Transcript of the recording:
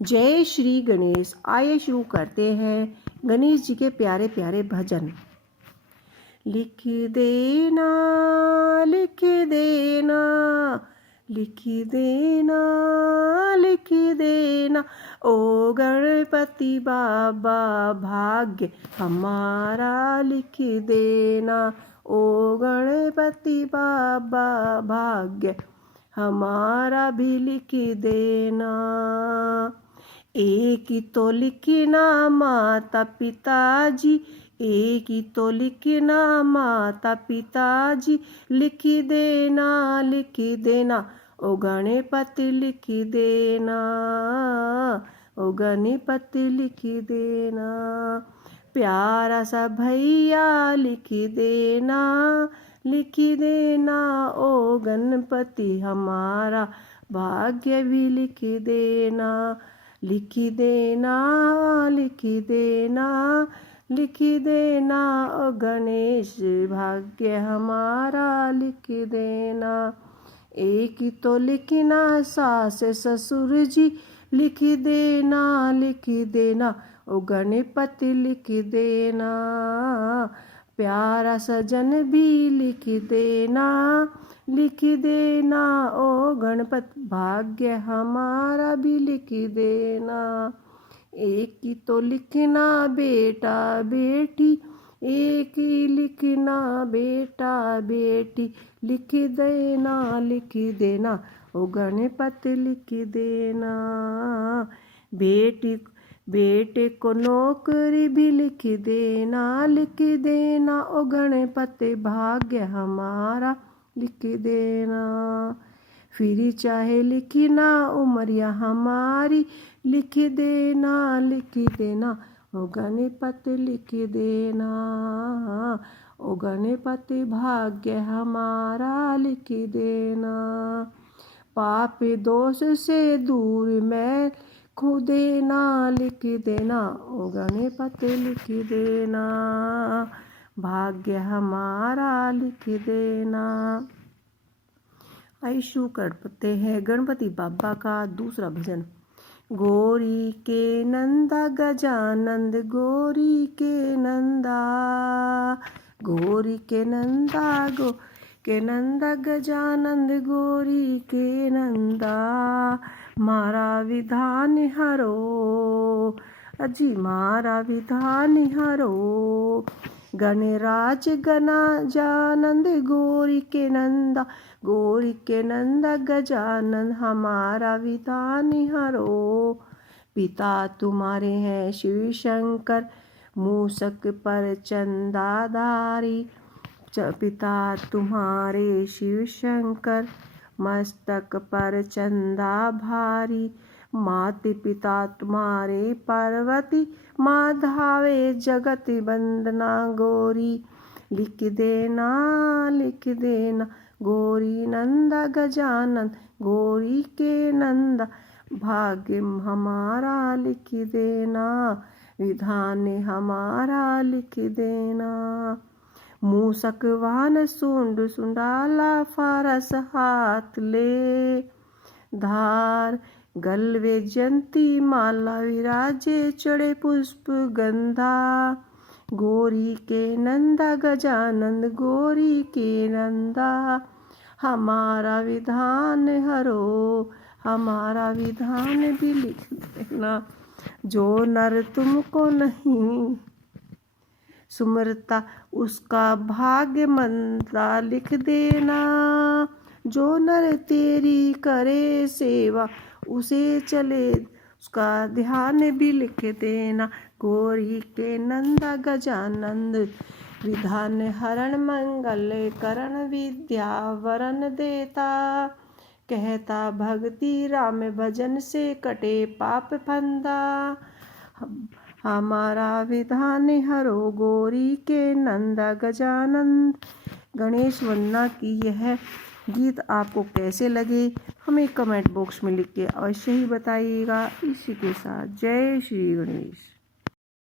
जय श्री गणेश। आइए शुरू करते हैं गणेश जी के प्यारे प्यारे भजन। लिख देना लिख देना लिख देना लिख देना ओ गणपति बाबा भाग्य हमारा लिख देना। ओ गणपति बाबा भाग्य हमारा भी लिख देना। एक ही तो लिखना माता पिताजी, एक ही तो लिखना माता पिताजी, लिख देना ओ गणपति लिख देना। ओ गणपति लिख देना। प्यारा सा भैया लिख देना ओ गणपति हमारा भाग्य भी लिख देना। लिख देना ओ गणेश भाग्य हमारा लिख देना। एक ही तो लिखना सास ससुर जी, लिख देना ओ गणपति लिख देना। प्यारा सजन भी लिख देना ओ गणपति भाग्य हमारा भी लिख देना। एक ही तो लिखना बेटा बेटी, एक ही लिखना बेटा बेटी, लिख देना ओ गणपति लिख देना। बेटे को नौकरी भी लिख देना ओ गणपति भाग्य हमारा लिख देना। फिर चाहे लिखना उमरिया हमारी, लिख देना ओ गणपति लिख देना। ओ गणपति भाग्य हमारा लिख देना। पाप दोष से दूर मैं खो देना, लिख देना ओ गणपति लिख देना। भाग्य हमारा लिख देना। आइए शुरू करते हैं गणपति बाबा का दूसरा भजन। गौरी के नंदा गजानंद, गौरी के नंदा, गौरी के नंदा गजानंद, गौरी के नंदा, मारा विधान हरो अजी मारा विधान हरो। गणराज गजानंद गौरी के नंदा, गौरी के नंदा गजानंद, हमारा विधान हरो। पिता तुम्हारे हैं शिव शंकर, मूषक पर चंदाधारी। पिता तुम्हारे शिव शंकर, मस्तक पर चंदा भारी। माता पिता तुम्हारे पार्वती, माँ धावे जगत वंदना गौरी। लिख देना गौरी नंदा गजानंद, गौरी के नंदा, भाग्य हमारा लिख देना। विधान हमारा लिख देना। मूषक वाहन सूंड सुंडाला, फारस हाथ ले धार। गलवे जंती माला विराजे, चढ़े पुष्प गंधा। गौरी के नंदा गजानंद, गौरी के नंदा, हमारा विधान हरो। हमारा विधान भी लिख देना। जो नर तुमको नहीं सुमरता, उसका भाग्य मंदा लिख देना। जो नर तेरी करे सेवा, उसे चले उसका ध्यान भी लिख देना। गौरी के नंदा गजानंद, विधान हरण मंगल करण, विद्या वरण देता। कहता भक्ति राम भजन से, कटे पाप फंदा। हमारा विधान हरो गौरी के नंदा गजानंद। गणेश वंदना की यह गीत आपको कैसे लगे हमें कमेंट बॉक्स में लिख के अवश्य ही बताइएगा। इसी के साथ जय श्री गणेश।